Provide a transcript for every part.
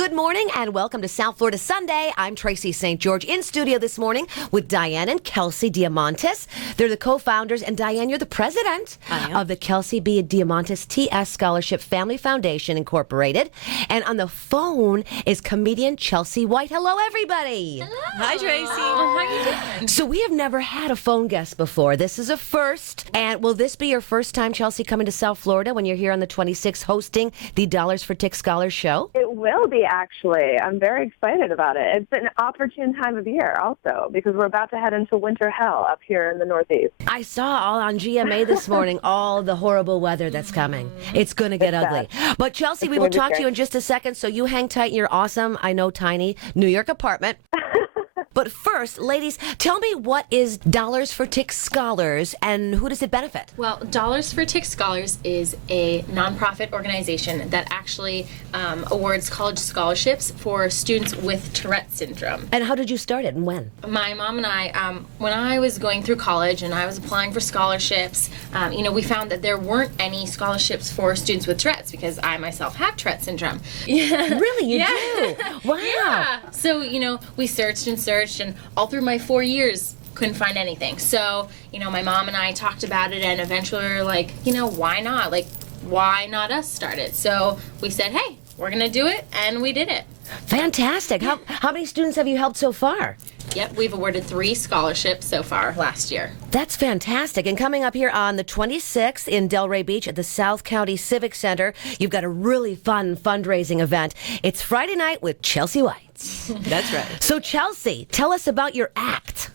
Good morning and welcome to South Florida Sunday. I'm Tracy St. George in studio this morning with Diane and Kelsey Diamantis. They're the co-founders, and Diane, you're the president of the Kelsey B. Diamantis TS Scholarship Family Foundation Incorporated. And on the phone is comedian Chelsea White. Hello, everybody. Hello. Hi, Tracy. How are you doing? So we have never had a phone guest before. This is a first. And will this be your first time, Chelsea, coming to South Florida when you're here on the 26th hosting the Dollars for Tick Scholars show? It will be, actually. I'm very excited about it. It's an opportune time of year also because we're about to head into winter hell up here in the Northeast. I saw all on GMA this morning all the horrible weather that's coming. It's going to get ugly. But Chelsea, we will talk to you in just a second, so you hang tight in your awesome, I know, tiny New York apartment. But first, ladies, tell me, what is Dollars for Tick Scholars and who does it benefit? Well, Dollars for Tick Scholars is a nonprofit organization that actually awards college scholarships for students with Tourette Syndrome. And how did you start it and when? My mom and I, when I was going through college and I was applying for scholarships, we found that there weren't any scholarships for students with Tourette's because I myself have Tourette Syndrome. Really? You do? Wow. Yeah. So, we searched and searched, and all through my 4 years, couldn't find anything. So, my mom and I talked about it, and eventually we were like, why not? Why not us start it? So we said, hey, we're going to do it, and we did it. Fantastic. How many students have you helped so far? Yep, we've awarded 3 scholarships so far last year. That's fantastic. And coming up here on the 26th in Delray Beach at the South County Civic Center, you've got a really fun fundraising event. It's Friday night with Chelsea White. That's right. So Chelsea, tell us about your act.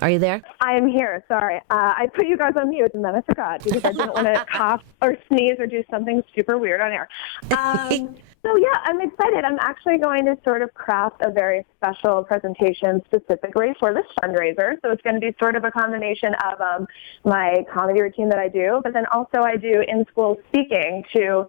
Are you there? I am here. Sorry. I put you guys on mute, and then I forgot because I didn't want to cough or sneeze or do something super weird on air. So, yeah, I'm excited. I'm actually going to sort of craft a very special presentation specifically for this fundraiser. So it's going to be sort of a combination of my comedy routine that I do, but then also I do in-school speaking to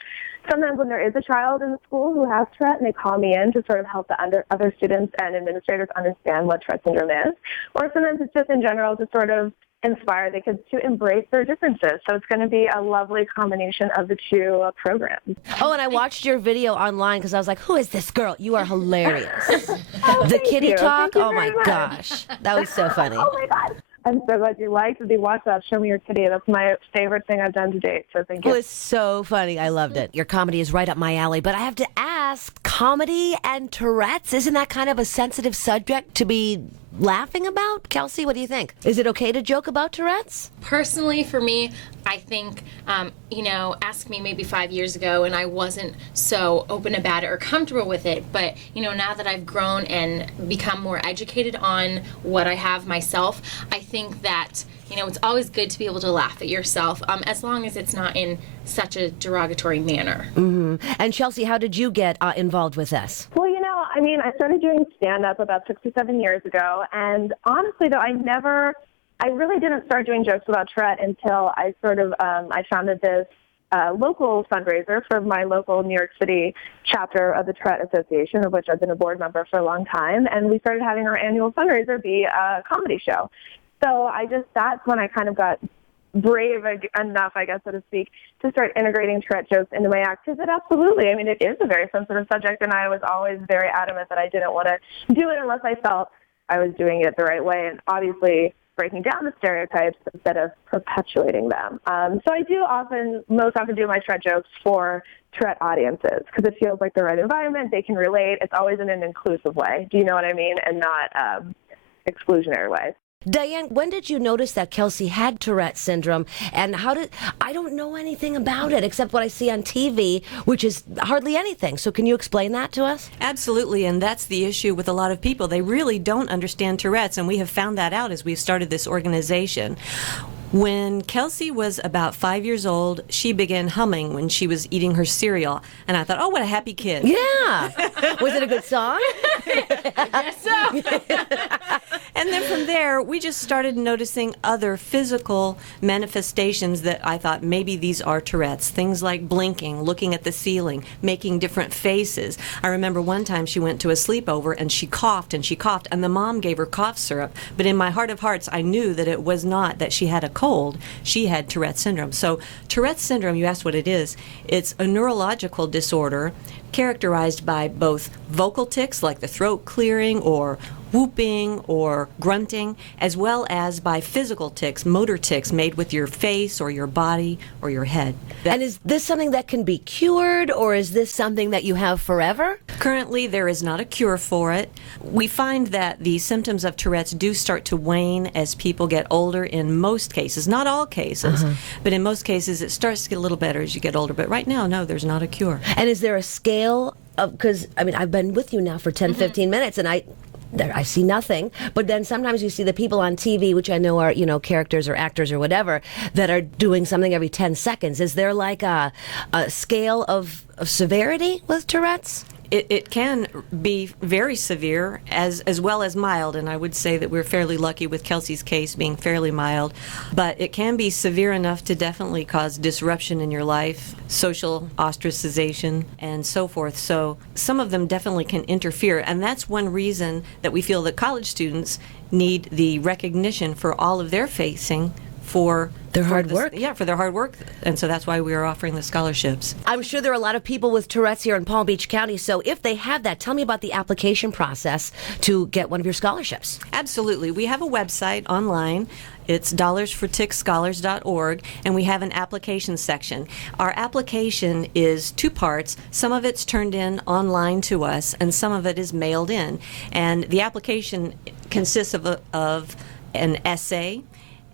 sometimes when there is a child in the school who has Tourette and they call me in to sort of help the other students and administrators understand what Tourette syndrome is. Or sometimes it's just in general to sort of inspire the kids to embrace their differences. So it's going to be a lovely combination of the two programs. Oh, and I watched your video online because I was like, who is this girl? You are hilarious. Oh, the kitty you. talk, Thank you oh my very much. gosh. That was so funny. Oh my God. I'm so glad you liked the WhatsApp. Show me your kitty. That's my favorite thing I've done to date. So thank you. It was so funny. I loved it. Your comedy is right up my alley. But I have to ask, comedy and Tourette's, isn't that kind of a sensitive subject to be laughing about? Kelsey, what do you think? Is it okay to joke about Tourette's? Personally, for me, I think, ask me maybe 5 years ago and I wasn't so open about it or comfortable with it. But, now that I've grown and become more educated on what I have myself, I think that, it's always good to be able to laugh at yourself as long as it's not in such a derogatory manner. Mm-hmm. And Chelsea, how did you get involved with this? Well, I started doing stand-up about 6 or 7 years ago. And honestly, though, I really didn't start doing jokes about Tourette until I I founded this local fundraiser for my local New York City chapter of the Tourette Association, of which I've been a board member for a long time. And we started having our annual fundraiser be a comedy show. So that's when I kind of got brave enough, I guess, so to speak, to start integrating Tourette jokes into my act. Because it is a very sensitive subject, and I was always very adamant that I didn't want to do it unless I felt I was doing it the right way, and obviously breaking down the stereotypes instead of perpetuating them. So I do most often do my Tourette jokes for Tourette audiences because it feels like the right environment. They can relate. It's always in an inclusive way. Do you know what I mean? And not exclusionary way. Diane, when did you notice that Kelsey had Tourette syndrome, and I don't know anything about it except what I see on TV, which is hardly anything. So can you explain that to us? Absolutely, and that's the issue with a lot of people. They really don't understand Tourette's, and we have found that out as we've started this organization. When Kelsey was about 5 years old, she began humming when she was eating her cereal. And I thought, oh, what a happy kid. Yeah. Was it a good song? I guess so. And then from there, we just started noticing other physical manifestations that I thought maybe these are Tourette's. Things like blinking, looking at the ceiling, making different faces. I remember one time she went to a sleepover and she coughed, and the mom gave her cough syrup. But in my heart of hearts, I knew that it was not that she had a cold. She had Tourette syndrome. So Tourette syndrome, you asked what it is. It's a neurological disorder characterized by both vocal tics, like the throat clearing or whooping or grunting, as well as by physical tics, motor tics made with your face or your body or your head. And is this something that can be cured, or is this something that you have forever? Currently, there is not a cure for it. We find that the symptoms of Tourette's do start to wane as people get older in most cases. Not all cases, but in most cases it starts to get a little better as you get older. But right now, no, there's not a cure. And is there a scale of, because, I mean, I've been with you now for 10, 15 minutes, and I see nothing, but then sometimes you see the people on TV, which I know are, characters or actors or whatever, that are doing something every 10 seconds. Is there like a scale of severity with Tourette's? It can be very severe as well as mild, and I would say that we're fairly lucky with Kelsey's case being fairly mild, but it can be severe enough to definitely cause disruption in your life, social ostracization, and so forth. So some of them definitely can interfere, and that's one reason that we feel that college students need the recognition for all of their facing for their hard work. Yeah, for their hard work. And so that's why we are offering the scholarships. I'm sure there are a lot of people with Tourette's here in Palm Beach County, so if they have that, tell me about the application process to get one of your scholarships. Absolutely. We have a website online. It's dollarsforticsscholars.org, and we have an application section. Our application is two parts. Some of it's turned in online to us, and some of it is mailed in. And the application consists of an essay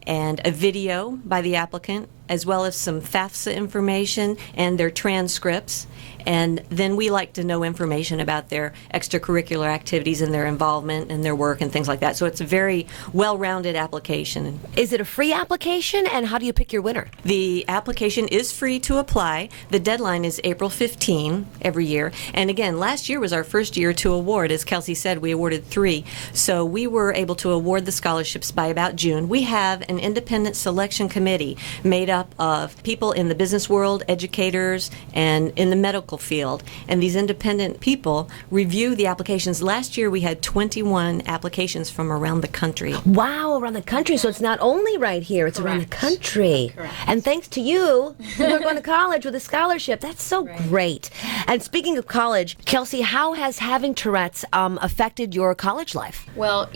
and a video by the applicant, as well as some FAFSA information and their transcripts. And then we like to know information about their extracurricular activities and their involvement and their work and things like that. So it's a very well-rounded application. Is it a free application, and how do you pick your winner? The application is free to apply. The deadline is April 15 every year. And again, last year was our first year to award. As Kelsey said, we awarded 3. So we were able to award the scholarships by about June. We have an independent selection committee made up of people in the business world, educators, and in the medical field. And these independent people review the applications. Last year we had 21 applications from around the country. Wow, around the country. So it's not only right here, it's around the country. Correct. And thanks to you, you're going to college with a scholarship. That's so great. And speaking of college, Kelsey, how has having Tourette's affected your college life? Well,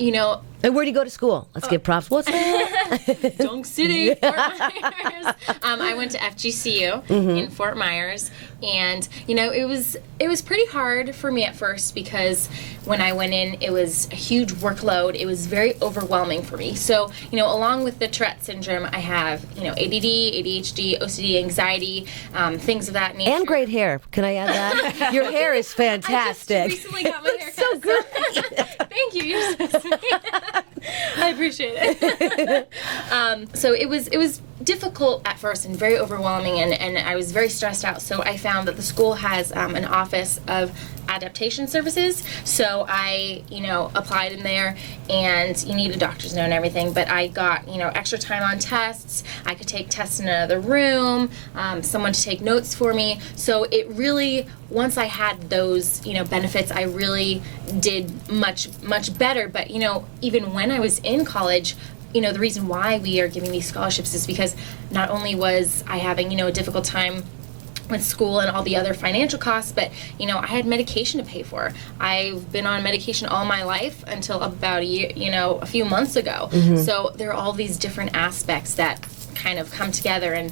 And where do you go to school? Let's give props. What's that? Dunk City, Fort Myers. I went to FGCU in Fort Myers, and it was pretty hard for me at first because when I went in, it was a huge workload. It was very overwhelming for me. So along with the Tourette Syndrome, I have ADD, ADHD, OCD, anxiety, things of that nature. And great hair. Can I add that? Your hair is fantastic. I just recently got my hair cut. So great. Thank you. You're so sweet. I appreciate it. So it was difficult at first and very overwhelming, and I was very stressed out. So I found that the school has an office of adaptation services. So I, applied in there, and you need a doctor's note and everything. But I got, extra time on tests. I could take tests in another room, someone to take notes for me. So it really, once I had those, benefits, I really did much better. But, even when I was in college, the reason why we are giving these scholarships is because not only was I having, a difficult time with school and all the other financial costs, but I had medication to pay for. I've been on medication all my life until about a few months ago. So there are all these different aspects that kind of come together and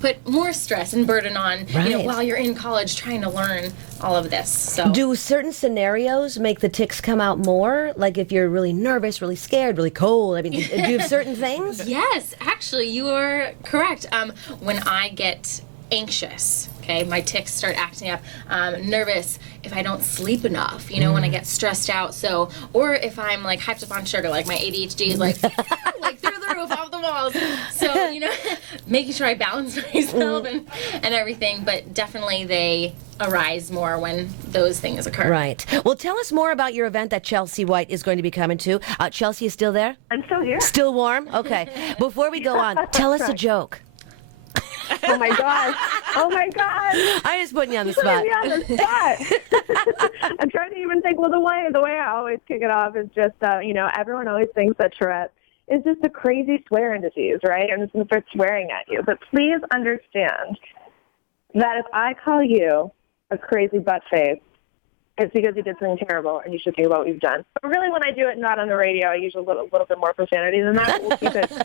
put more stress and burden on while you're in college trying to learn all of this. So do certain scenarios make the tics come out more? Like if you're really nervous, really scared, really cold? I mean, do you have certain things? Yes, actually, you are correct. When I get anxious, my tics start acting up, nervous if I don't sleep enough, when I get stressed out. So, or if I'm like hyped up on sugar, like my ADHD is like through the roof, off the walls. So, making sure I balance myself and everything, but definitely they arise more when those things occur. Right. Well, tell us more about your event that Chelsea White is going to be coming to. Chelsea is still there? I'm still here. Still warm? Okay. Before we go on, tell us a joke. Oh my gosh. Oh my God. I'm just putting you on the spot. On the spot. I'm trying to even think, the way I always kick it off is just, everyone always thinks that Tourette is just a crazy swearing disease, right? And it's going to start swearing at you. But please understand that if I call you a crazy butt face, it's because you did something terrible, and you should think about what you've done. But really, when I do it not on the radio, I use a little bit more profanity than that.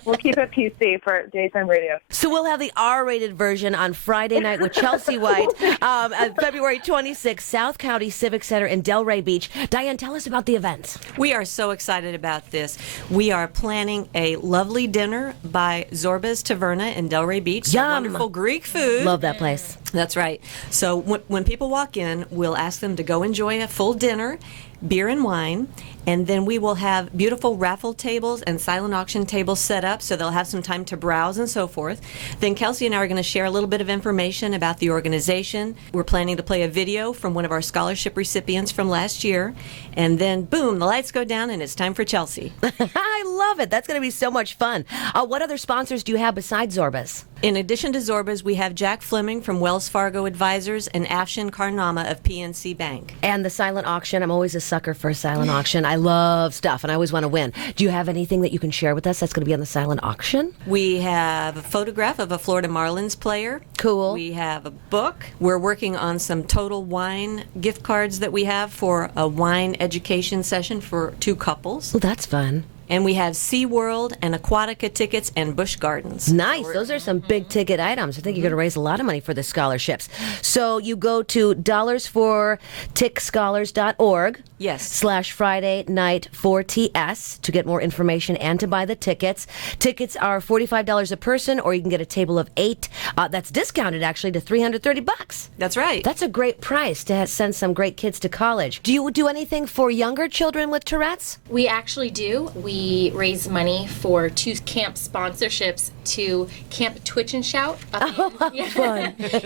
We'll keep it PC for daytime radio. So we'll have the R-rated version on Friday night with Chelsea White, February 26th, South County Civic Center in Delray Beach. Diane, tell us about the event. We are so excited about this. We are planning a lovely dinner by Zorba's Taverna in Delray Beach. Yum. Wonderful Greek food. Love that place. That's right. So when people walk in, we'll ask them to go enjoy a full dinner, beer and wine, and then we will have beautiful raffle tables and silent auction tables set up so they'll have some time to browse and so forth. Then Kelsey and I are going to share a little bit of information about the organization. We're planning to play a video from one of our scholarship recipients from last year, and then boom, the lights go down and it's time for Chelsea. I love it. That's going to be so much fun. What other sponsors do you have besides Zorba's? In addition to Zorba's, we have Jack Fleming from Wells Fargo Advisors and Afshin Karnama of PNC Bank. And the silent auction. I'm always a sucker for a silent auction. I love stuff, and I always want to win. Do you have anything that you can share with us that's going to be on the silent auction? We have a photograph of a Florida Marlins player. Cool. We have a book. We're working on some Total Wine gift cards that we have for a wine education session for 2 couples. Oh, that's fun. And we have SeaWorld and Aquatica tickets and Busch Gardens. Nice. Those are some big ticket items. I think you're going to raise a lot of money for the scholarships. So you go to dollarsfortickscholars.org. Yes. /Friday night 4TS to get more information and to buy the tickets. Tickets are $45 a person, or you can get a table of 8. That's discounted actually to $330. That's right. That's a great price to send some great kids to college. Do you do anything for younger children with Tourette's? We actually do. We raise money for 2 camp sponsorships to Camp Twitch and Shout up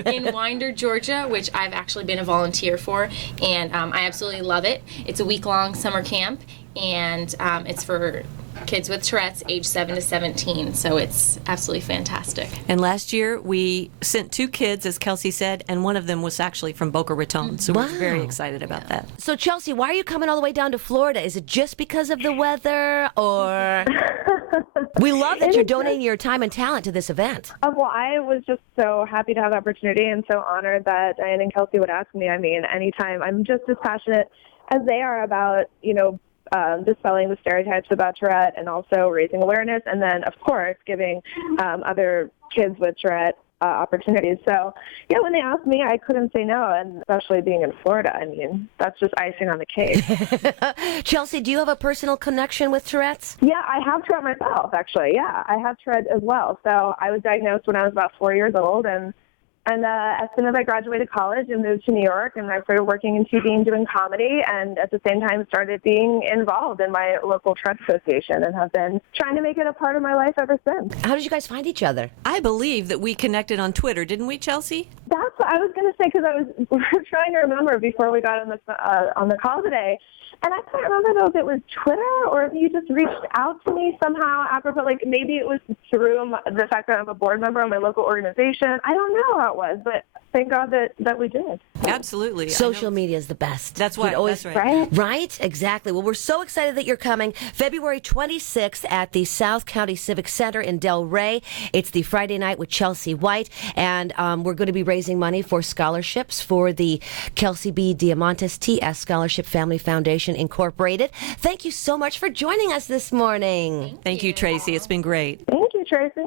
in Winder, Georgia, which I've actually been a volunteer for, and I absolutely love it. It's a week-long summer camp, and it's for kids with Tourette's age 7 to 17, so it's absolutely fantastic. And last year we sent 2 kids, as Kelsey said, and one of them was actually from Boca Raton, so we're very excited about that. So Chelsea, why are you coming all the way down to Florida? Is it just because of the weather, or... We love that you're donating your time and talent to this event. Well, I was just so happy to have the opportunity and so honored that Diane and Kelsey would ask me. I mean, anytime. I'm just as passionate as they are about, dispelling the stereotypes about Tourette and also raising awareness, and then, of course, giving other kids with Tourette opportunities. So, when they asked me, I couldn't say no, and especially being in Florida, I mean, that's just icing on the cake. Chelsea, do you have a personal connection with Tourette's? Yeah, I have Tourette myself, actually. Yeah, I have Tourette as well. So I was diagnosed when I was about 4 years old, and as soon as I graduated college and moved to New York, and I started working in TV and doing comedy, and at the same time started being involved in my local Tourette association, and have been trying to make it a part of my life ever since. How did you guys find each other? I believe that we connected on Twitter, didn't we, Chelsea? That's what I was going to say, because I was trying to remember before we got on the call today. And I can't remember, though, if it was Twitter or if you just reached out to me somehow apropos. Like, maybe it was through the fact that I'm a board member of my local organization. I don't know how it was, but thank God that we did. Absolutely. Social media is the best. That's why. Always, that's right. Right? Exactly. Well, we're so excited that you're coming. February 26th at the South County Civic Center in Delray. It's the Friday night with Chelsea White, and we're going to be raising money for scholarships for the Kelsey B. Diamantis TS Scholarship Family Foundation Incorporated. Thank you so much for joining us this morning. Thank you, Tracy. It's been great. Thank you, Tracy.